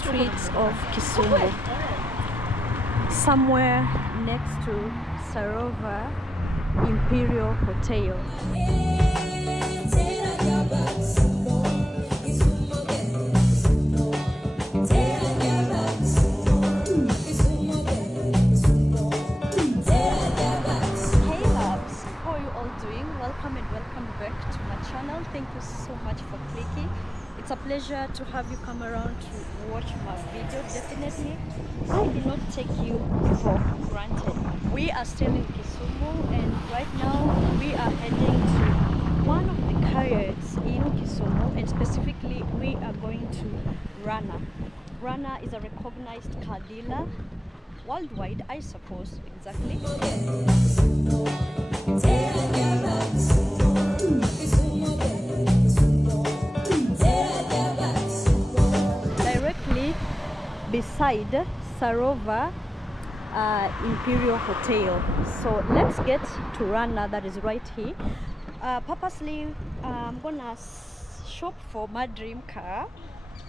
streets of Kisumu, somewhere next to Sarova Imperial Hotel. Welcome back to my channel. Thank you so much for clicking. It's a pleasure to have you come around to watch my video. Definitely I will not take you for granted. We are still in Kisumu, and right now we are heading to one of the carriers in Kisumu, and specifically we are going to Rana. Rana is a recognized car dealer worldwide, I suppose. Exactly. Directly beside Sarova Imperial Hotel. So let's get to Rana, that is right here. Purposely I'm gonna shop for my dream car,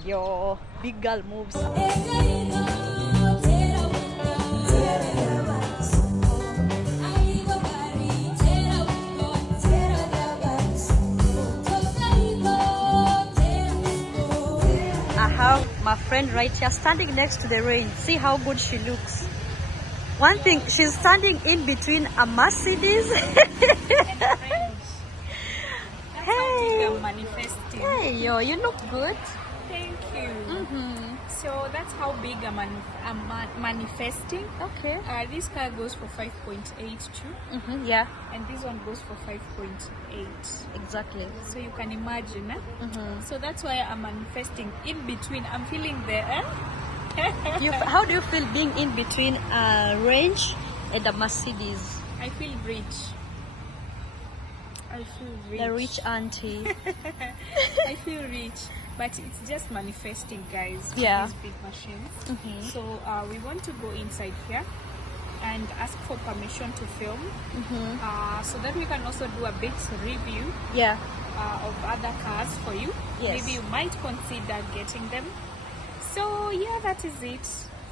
your big girl moves. My friend right here standing next to the rain. See how good she looks. One thing, she's standing in between a Mercedes and a Hey, manifesting. Hey, yo, you look good. Thank you. So that's how big I'm manifesting. Okay. This car goes for 5.82. Yeah, and this one goes for 5.8. exactly. So you can imagine. So that's why I'm manifesting in between. I'm feeling there. How do you feel being in between a Range and a Mercedes? I feel rich. I feel rich. The rich auntie. I feel rich. But it's just manifesting, guys. Yeah. These big machines. So we want to go inside here and ask for permission to film, so that we can also do a bit review Yeah. of other cars for you. Yes. Maybe you might consider getting them. So yeah, that is it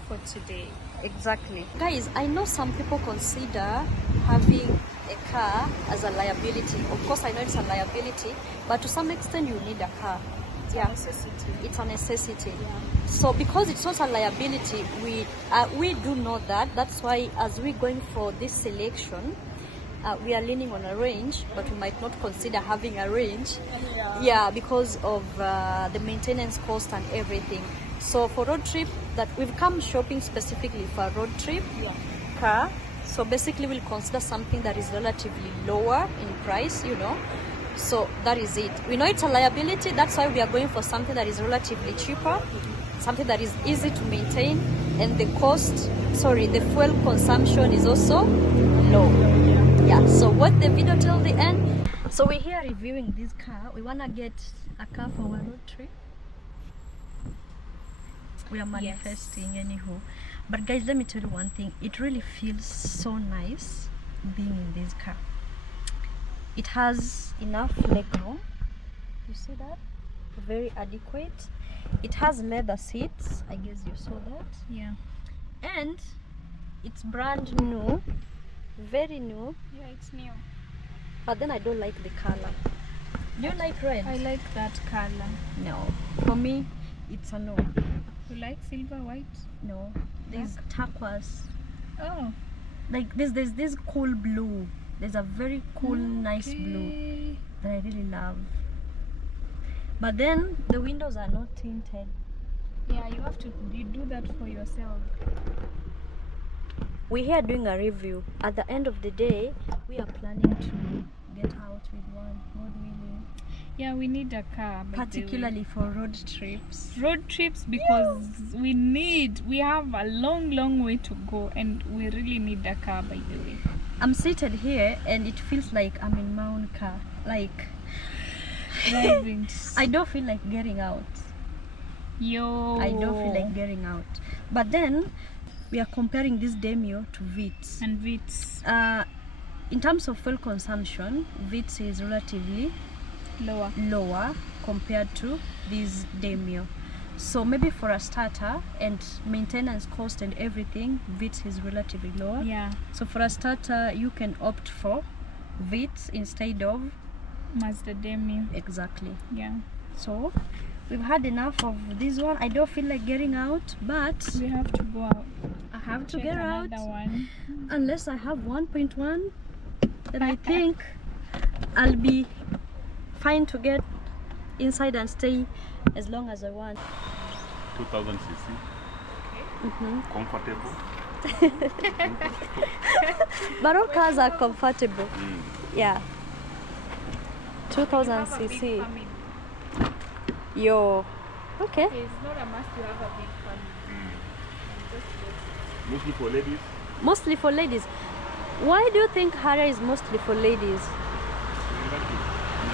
for today. Exactly. Guys, I know some people consider having a car as a liability. Of course, I know it's a liability, but to some extent you need a car. It's a necessity. It's a necessity. Yeah. So because it's not a liability, we do know that. That's why as we're going for this selection, we are leaning on a Range, but we might not consider having a Range. Yeah, because of the maintenance cost and everything. So for road trip, that we've come shopping specifically for a road trip car. So basically we'll consider something that is relatively lower in price, you know. So that is it. We know it's a liability, that's why we are going for something that is relatively cheaper, something that is easy to maintain, and the fuel consumption is also low. Yeah, so watch the video till the end. So we're here reviewing this car. We want to get a car for our road trip. We are manifesting anyhow. But guys, let me tell you one thing. It really feels so nice being in this car. It has enough legroom. You see that? Very adequate. It has leather seats. I guess you saw that. Yeah. And it's brand new. Very new. Yeah, it's new. But then I don't like the color. Do you like red? I like that color. No. For me, it's a no. You like silver, white? No. There's turquoise. Oh. Like there's this cool blue. There's a very cool, nice blue that I really love. But then the windows are not tinted. Yeah, you have to do that for yourself. We're here doing a review. At the end of the day, we are planning to get out with one, God willing. Yeah, we need a car, particularly for road trips. Road trips, because we have a long way to go, and we really need a car, by the way. I'm seated here and it feels like I'm in my own car. Like driving. I don't feel like getting out. I don't feel like getting out. But then we are comparing this Demio to Vitz. And Vitz. In terms of fuel consumption, Vitz is relatively lower compared to this Demio. So maybe for a starter and maintenance cost and everything, Vitz is relatively lower. Yeah. So for a starter, you can opt for Vitz instead of Mazda Demio. Exactly. Yeah. So we've had enough of this one. I don't feel like getting out, but We have to go out. I have to Check get out. another one. Unless I have 1.1, then I think I'll be fine to get inside and stay as long as I want. 2000 cc. Comfortable. But all cars are comfortable. Yeah. 2000 Have a big cc. family. Yo. Okay. It's not a must to have a big family. Mostly for ladies. Mostly for ladies. Why do you think Harrier is mostly for ladies?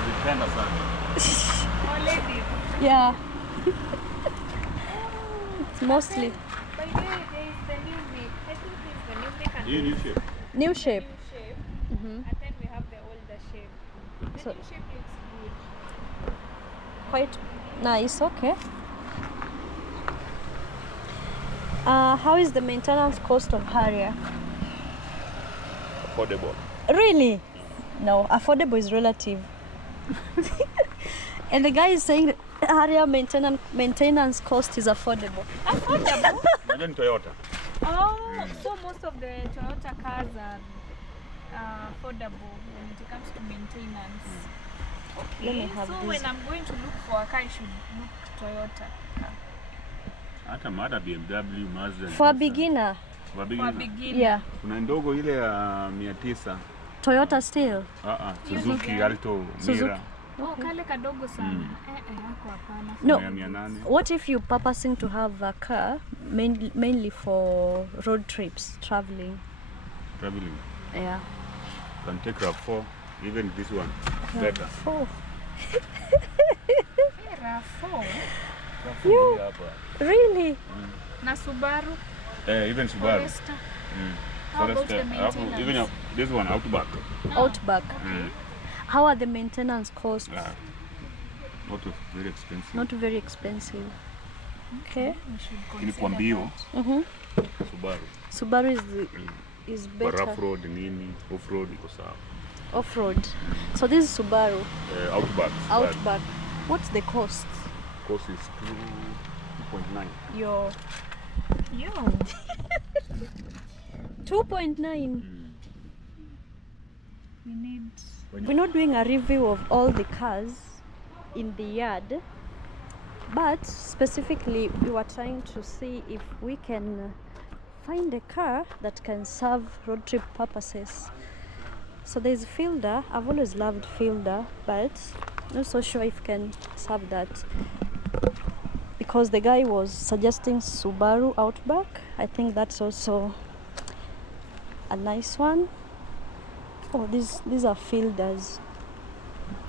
Independent son. Or ladies. Yeah. It's mostly By the way, there is the new Vic. I think this is the new Vic and You the new shape. new shape. new shape. And then we have the older shape. The So- new shape looks good. Quite nice. Okay. How is the maintenance cost of Harrier? Affordable. Really? No, affordable is relative. And the guy is saying that Harrier maintenance cost is affordable. Affordable? Imagine Toyota. Oh, so most of the Toyota cars are affordable when it comes to maintenance. Let me Okay, have so this. when I'm going to look for a car, I should look Toyota. Hata Mada, BMW, Mazda. For a Nissan. beginner, For a For a beginner. beginner. yeah. Kuna ndogo ile ya 900. Toyota still. Suzuki gani? Alto, Suzuki. Mira. Oh, kale kadogo sana. Hako hapana. No. Ya 800. What if you purposing to have a car mainly for road trips, traveling? Traveling. Yeah. Can take RAV4. Even this one. Better. Oh, RAV4 RAV4 ndio hapa. really? na Subaru Even Subaru. Forester. How about Forester. the Alafu, maintenance? even this one Outback. Outback. How are the maintenance costs? Not very expensive. Not very expensive. Okay. We should Ili consider kwa mbio Mm-hmm. Subaru. Subaru is Kwa better. rough road nini, off road iko sawa. Off-road. So this is Subaru Outback. Outback. What's the cost? Cost is 2.9. Your Yo. 2.9. We need We're not doing a review of all the cars in the yard, but specifically we were trying to see if we can find a car that can serve road trip purposes. So there's Fielder. I've always loved Fielder, but not so sure if can serve that, because the guy was suggesting Subaru Outback. I think that's also a nice one. Oh, these are Fielders.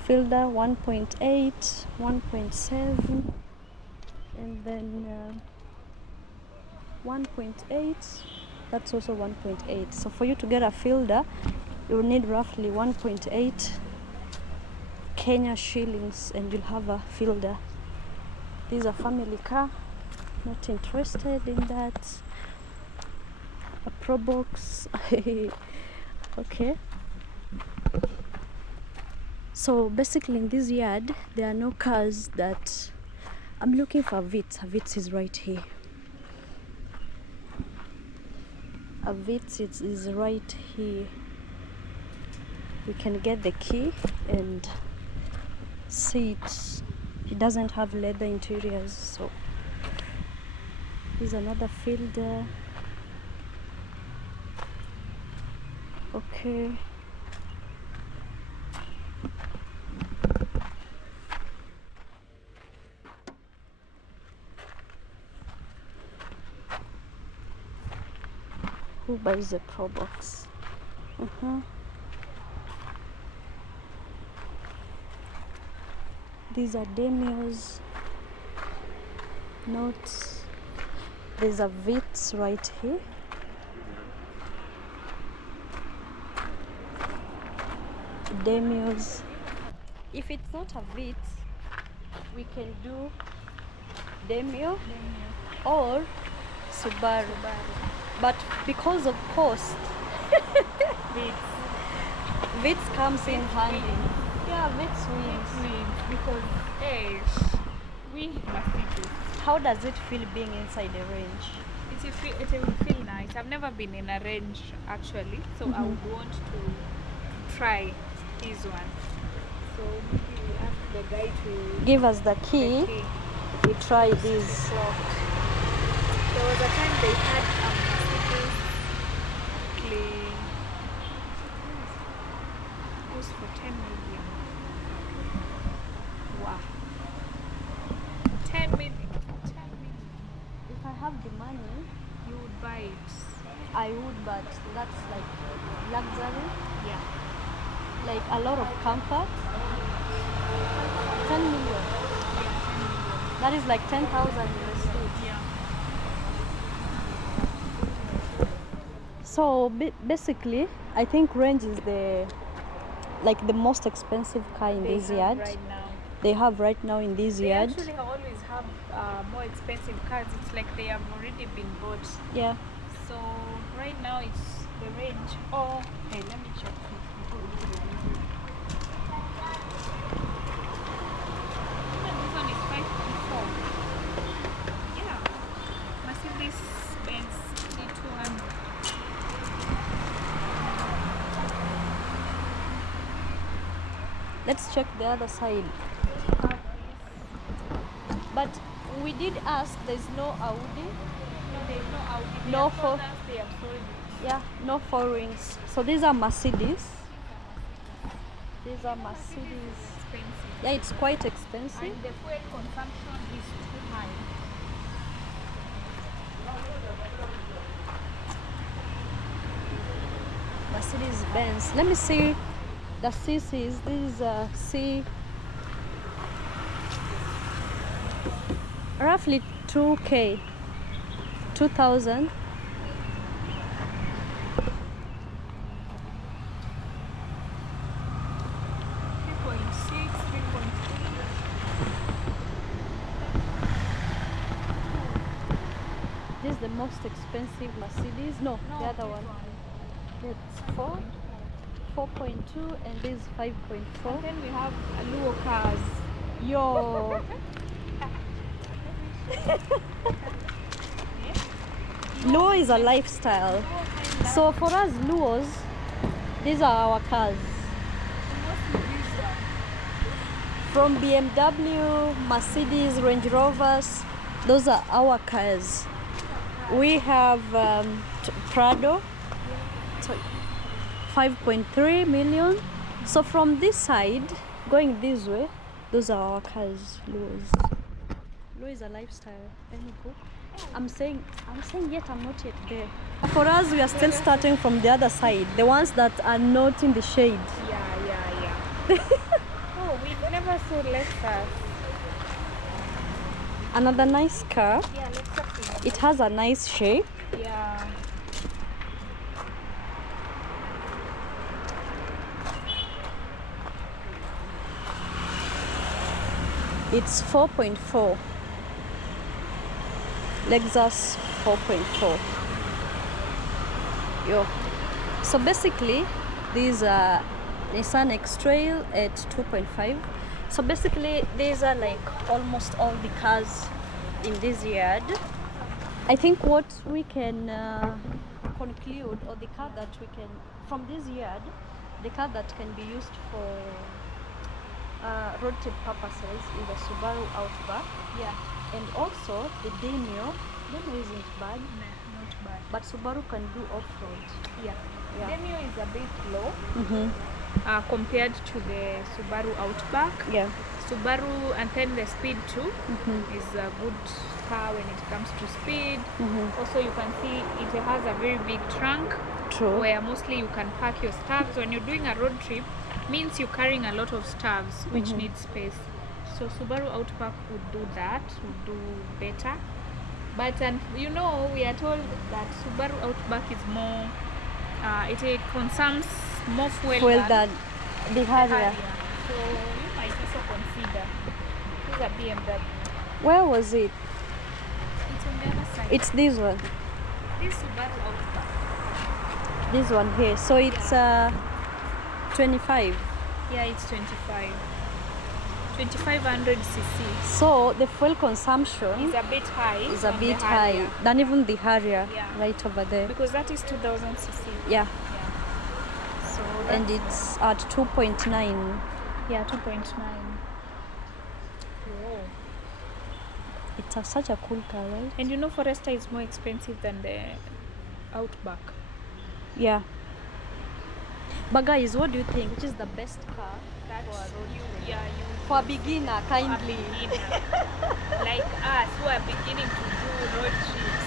Fielder 1.8, 1.7, and then 1.8. That's also 1.8. So for you to get a Fielder, you will need roughly 1.8 Kenya shillings, and you'll have a Fielder. This is a family car. Not interested in that. A Pro Box. Okay. So basically in this yard there are no cars that I'm looking for. Vitz. A Vitz is right here. A Vitz is right here. We can get the key and see it. It doesn't have leather interiors, so this is another Fielder. Okay. Who buys the Pro Box? These are Demios. Notes. There's a Vitz right here. Demios. If it's not a Vitz, we can do Demio or Subaru. But because of cost, Vitz comes in handy. Yeah, Vitz wins. Because hey, we Mercedes. How does it feel being inside the range? It will feel nice. I've never been in a range actually, so I would want to try this one. So maybe we ask the guy to Give us the key. the key. We try this. There was a time they had a Mercedes play. It was for 10 million. Wow. 10 million. 10 million. If I have the money, You would buy it. I would, but that's like luxury, Yeah. like a lot of comfort. 10 million. That is like 10,000 USD. Yeah. So basically, I think Range is the most expensive car in this They yard. have right now. They have right now in this They yard. actually always have more expensive cars. It's like they have already been bought. Yeah. So right now it's the range. Oh, hey, let me check this before we do the video. This one is 5.4. Yeah, Mercedes Benz E200. Let's check the other side. But we did ask, there's no Audi. No, there's no Audi. They No have told for- us they have sold it. Yeah, no four rings. So these are Mercedes. These are Mercedes. Expensive. Yeah, it's quite expensive. And the fuel consumption is too high. Mercedes Benz. Let me see the CCs. This is a C. Roughly 2K. 2,000. 3.6, 3.3. This is the most expensive Mercedes. No, No, the other this one. It's 4.2, and this 5.4. And then we have Luo cars. Yo. Luo is a lifestyle. So for us Luos, these are our cars. From BMW, Mercedes, Range Rovers, those are our cars. We have Prado, so 5.3 million. So from this side, going this way, those are our cars, Luos. Luo is a lifestyle. I'm saying yet I'm not yet there. For us, we are still starting from the other side, the ones that are not in the shade. Yeah. Oh, we never saw Lexus. Another nice car. Yeah, Lexus. It has a nice shape. Yeah. It's 4.4. Lexus 4.4. Yo. So basically, these are Nissan X-Trail at 2.5. So basically, these are like almost all the cars in this yard. I think what we can conclude, or the car that we can, from this yard, the car that can be used for road trip purposes is the Subaru Outback. Yeah. And also the Demio. Demio isn't bad, Nah, not bad. but Subaru can do off-road. Yeah. Yeah. Demio is a bit low Mm-hmm. compared to the Subaru Outback. Yeah. Subaru, and then the Speed 2 Mm-hmm. is a good car when it comes to speed. Mm-hmm. Also, you can see it has a very big trunk True. where mostly you can park your stuffs. When you're doing a road trip, means you're carrying a lot of stuffs which need space. So Subaru Outback would do that, would do better. But you know, we are told that Subaru Outback is more, it consumes more fuel Well done. The Harrier. So you might also consider. This is a BMW. Where was it? It's this one. This Subaru Outback. This one here. So it's 25. Yeah, it's 25. 2500 cc. So the fuel consumption It's a bit high. is a from bit the high Harrier. than even the Harrier Yeah. right over there. Because that is 2000 cc. Yeah, So and that's- it's at 2.9. yeah, 2.9. Whoa. It's such a cool car, right? And you know Forester is more expensive than the Outback. Yeah. But guys, what do you think? Which is the best car That's for a road you, trip? yeah, you For a beginner, a kindly. beginner, like us who are beginning to do road trips.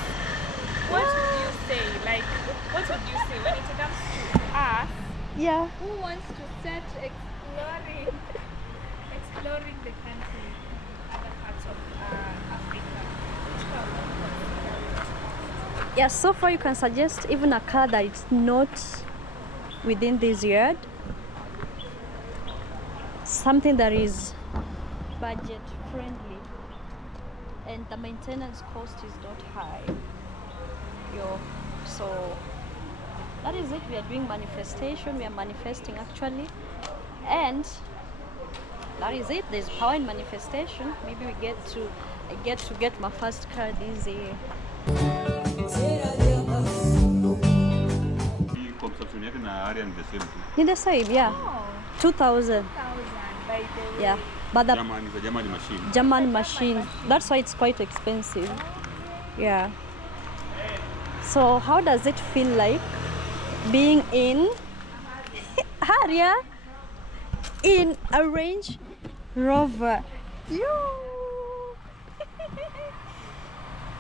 What would you say? Like, what would you say when it comes to us Yeah. who wants to start exploring the country, other parts of Africa? Which car would you consider? Yeah, so far you can suggest even a car that is not within this yard. Something that is budget friendly and the maintenance cost is not high. So that is it. We are doing manifestation. We are manifesting actually, and that is it. There's power in manifestation. Maybe I get to get my first car this year. Hii construction yake na area ni the same tu. Ni the same, yeah. Oh, 2,000, 1,000 by the way. yeah. But the German is a German machine. German machine. That's why it's quite expensive. Yeah. So how does it feel like being in Harrier in a Range Rover? Yo!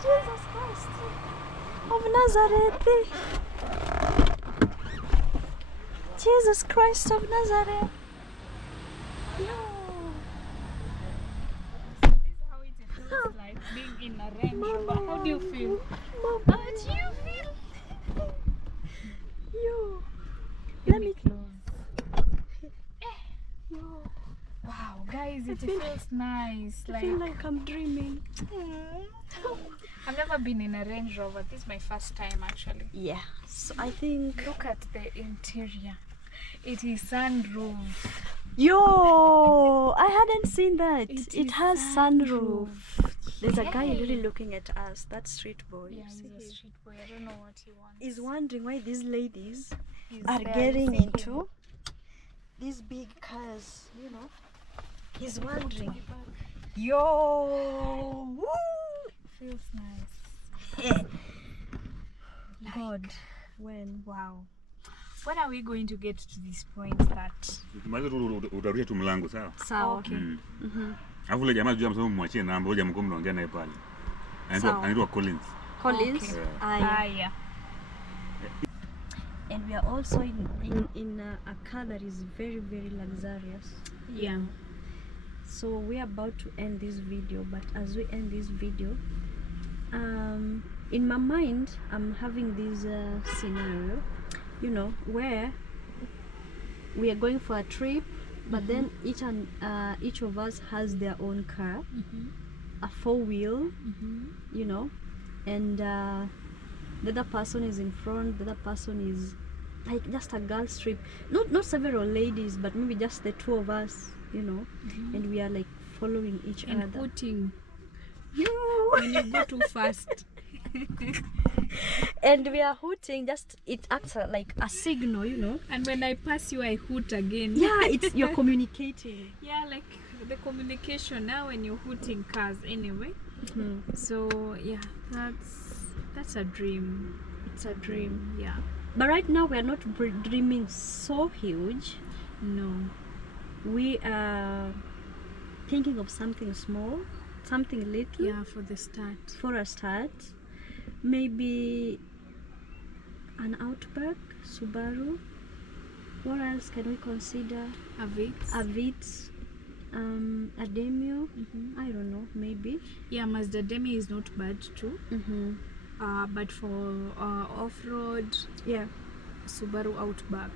Jesus Christ of Nazareth. Jesus Christ of Nazareth. Yo! This is how it feels like being in a Range Rover. How do you feel? How do you feel? Yo! Let me close. Yo! Wow, guys, it feel- feels nice. I feel like I'm dreaming. I've never been in a Range Rover. This is my first time actually. Yeah, so I think. Look at the interior. It is sunroof. Yo! I hadn't seen that. It It is has sunroof. There's a guy Hey. really looking at us. That street boy. Yeah, You he's see a him? street boy. I don't know what he wants. He's wondering why these ladies He's are there, getting he's into these big cars, you know. He's wondering. Yo! Woo! Feels nice. God, when? Wow. When are we going to get to this point that Ukimaliza tu utarusha tu mlango sawa? Sawa. okay. Alafu ule jamaa sijui amesema mwachie namba, hoja mko mnaongea naye pale. Sawa. Anaitwa Collins. Collins. Okay. Aya. Yeah. And we are also in a car that is very, very luxurious. Yeah. So we are about to end this video, but as we end this video, in my mind I'm having this scenario, you know, where we are going for a trip, but then each of us has their own car, a 4-wheel, you know, and the other person is in front, the other person is like just a girl's trip, not several ladies, but maybe just the two of us, you know, and we are like following each And other. hooting Yo! when you go too fast. And we are hooting, just it acts like a signal, you know. And when I pass you, I hoot again. Yeah, it's you're communicating. Yeah, like the communication now when you're hooting cars anyway. So yeah, that's a dream. It's a dream. Yeah. But right now we are not dreaming so huge. No. We are thinking of something small, something little. Yeah, for the start. For a start, maybe an Outback, Subaru. What else can we consider? A Vitz. A Vitz, a Demio. I don't know, maybe. Yeah, Mazda Demi is not bad too. But for off-road, Yeah, Subaru Outback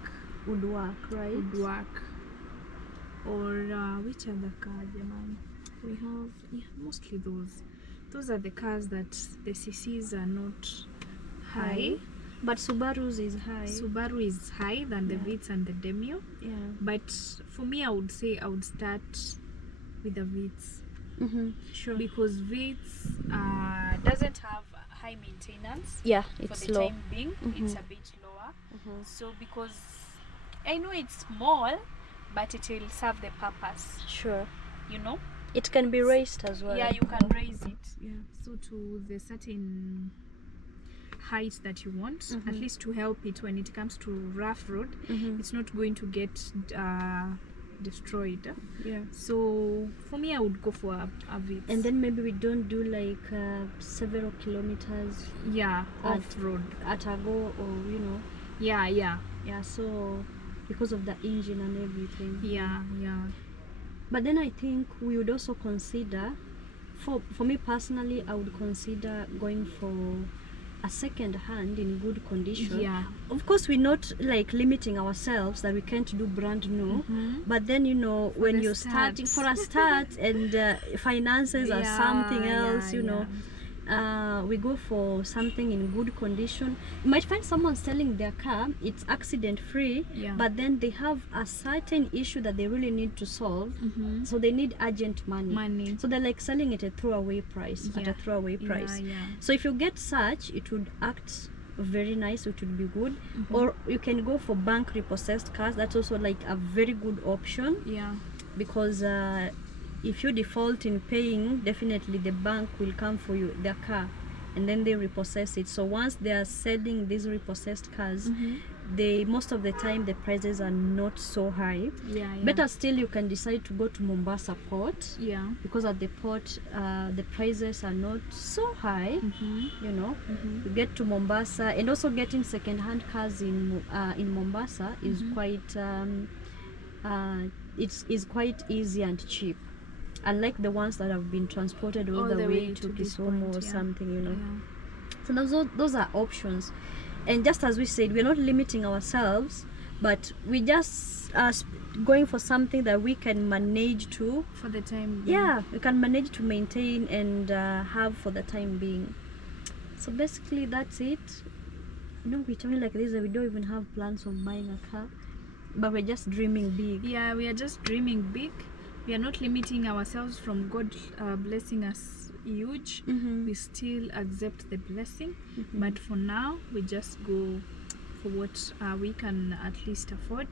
would work, right? would work. Or which other car, man? We have, yeah, mostly those. those are the cars that the CCs are not high. But Subaru's is high. Subaru is high than the Vitz and the Demio. Yeah. But for me, I would say I would start with the Vitz. Sure. Because Vitz doesn't have high maintenance. Yeah, for it's the low. time being, it's a bit lower. So because I know it's small, but it will serve the purpose. Sure. You know. It can be raised as well. Yeah, you can raise it. Yeah. So to the certain height that you want, at least to help it when it comes to rough road, it's not going to get destroyed. Yeah. So for me, I would go for a Vitz. And then maybe we don't do like several kilometers. Yeah, off road at a go, or you know. Yeah. So because of the engine and everything. Yeah. But then I think we would also consider, for me personally, I would consider going for a second hand in good condition. Yeah. Of course, we're not like limiting ourselves that we can't do brand new, but then you know, when you're starting for a start and finances are something else, you know, we go for something in good condition. You might find someone selling their car, it's accident free, but then they have a certain issue that they really need to solve, so they need urgent money. So they're like selling it at a throwaway price. So if you get such, it would act very nice, it would be good. Or you can go for bank repossessed cars. That's also like a very good option, because if you default in paying, definitely the bank will come for you, their car, and then they repossess it. So once they are selling these repossessed cars, they most of the time the prices are not so high. Better still, you can decide to go to Mombasa port, because at the port the prices are not so high. You know, you get to Mombasa, and also getting second-hand cars in Mombasa is quite it's quite easy and cheap, unlike the ones that have been transported all the way to Kisumu or something, you know. So those are options. And just as we said, we're not limiting ourselves, but we just going for something that we can manage to for the time being. Yeah, we can manage to maintain and have for the time being. So basically that's it. You know, we're talking like this, we don't even have plans of buying a car, but we're just dreaming big. Yeah, we are just dreaming big. We are not limiting ourselves from God blessing us huge. We still accept the blessing, but for now we just go for what we can at least afford.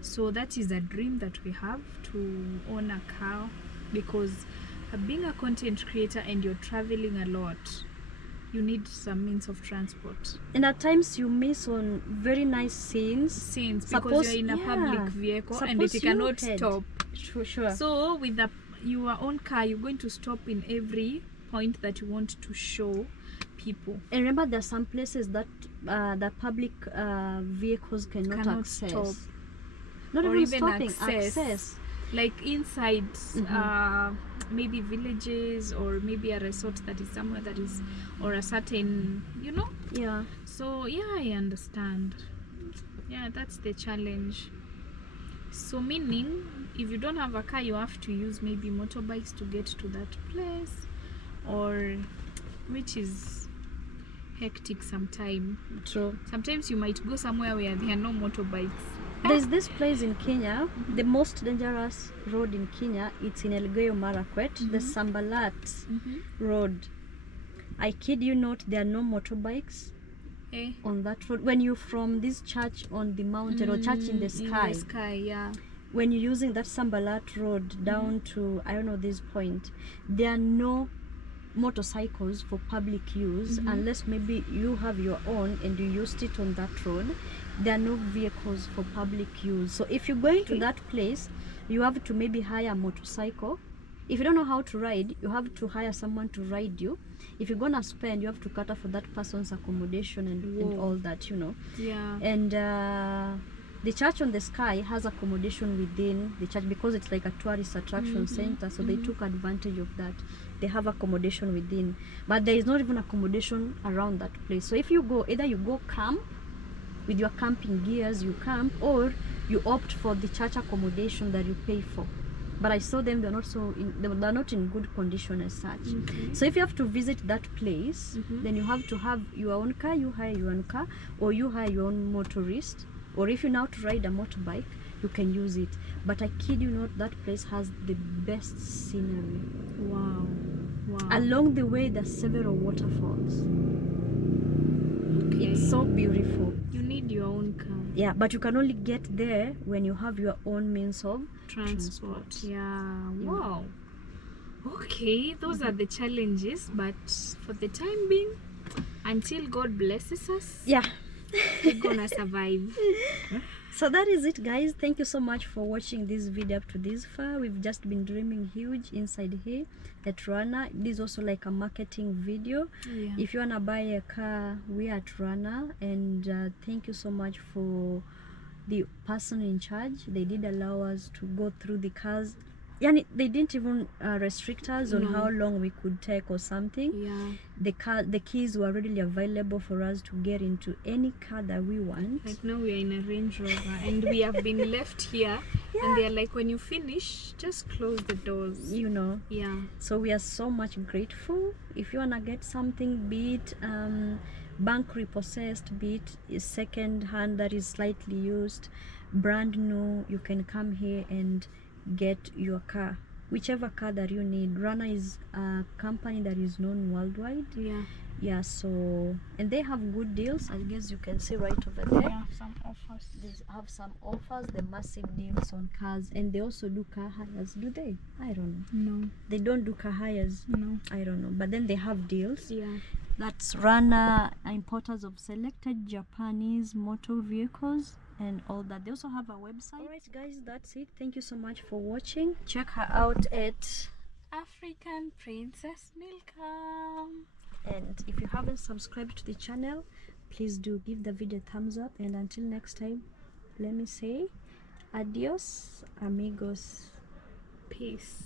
So that is a dream that we have, to own a car, because being a content creator and you're traveling a lot, you need some means of transport, and at times you miss on very nice scenes because you're in a public vehicle and it cannot stop. Sure. So with your own car, you're going to stop in every point that you want to show people. And remember, there are some places that the public vehicles cannot access. Stop. Not or even stopping, stopping, access. Like inside maybe villages, or maybe a resort that is somewhere that is, or a certain, you know. So I understand. That's the challenge. So meaning, if you don't have a car, you have to use maybe motorbikes to get to that place, or which is hectic sometimes. True. Sometimes you might go somewhere where there are no motorbikes. There's this place in Kenya, the most dangerous road in Kenya, it's in Elgeyo Marakwet, the Sambalat road. I kid you not, there are no motorbikes on that road. When you're from this church on the mountain, or church in the sky, when you're using that Sambalat road down to, I don't know, this point, there are no motorcycles for public use, unless maybe you have your own and you used it on that road. There are no vehicles for public use. So if you're going to that place, you have to maybe hire a motorcycle. If you don't know how to ride, you have to hire someone to ride you. If you're gonna spend, you have to cater for that person's accommodation and all that, you know. And the church on the sky has accommodation within the church, because it's like a tourist attraction center, so they took advantage of that. They have accommodation within, but there is not even accommodation around that place. So if you go, either you go camp with your camping gears, you camp, or you opt for the church accommodation that you pay for. but I saw them, they're not in good condition as such. So if you have to visit that place, then you have to have your own car, you hire your own car, or you hire your own motorist, or if you know how to ride a motorbike, you can use it. But I kid you not, that place has the best scenery. Wow. Along the way there's several waterfalls. It's so beautiful. You need your own car. Yeah, but you can only get there when you have your own means of Transport. Yeah. Wow. Okay, those are the challenges, but for the time being, until God blesses us, yeah, we're gonna survive. So that is it, guys. Thank you so much for watching this video up to this far. We've just been dreaming huge inside here at Rana. This is also like a marketing video. If you wanna buy a car, we are at Rana, and thank you so much for the person in charge. They did allow us to go through the cars. Yani, they didn't even restrict us on how long we could take or something. The keys were readily available for us to get into any car that we want. Like now we are in a Range Rover and we have been left here, and they are like, when you finish, just close the doors, you know. So we are so much grateful. If you wanna get something, be it bank repossessed, be it second hand that is slightly used, brand new, you can come here and get your car, whichever car that you need. Rana is a company that is known worldwide. So, and they have good deals. I guess you can see right over there. Some offers. They have some offers, the massive deals on cars, and they also do car hires. Do they? I don't know. No, they don't do car hires. No, I don't know. But then they have deals. That's Rana, importers of selected Japanese motor vehicles and all that. They also have a website. Alright guys, that's it. Thank you so much for watching. Check her out at African Princess Milka. And if you haven't subscribed to the channel, please do give the video a thumbs up. And until next time, let me say adios amigos. Peace.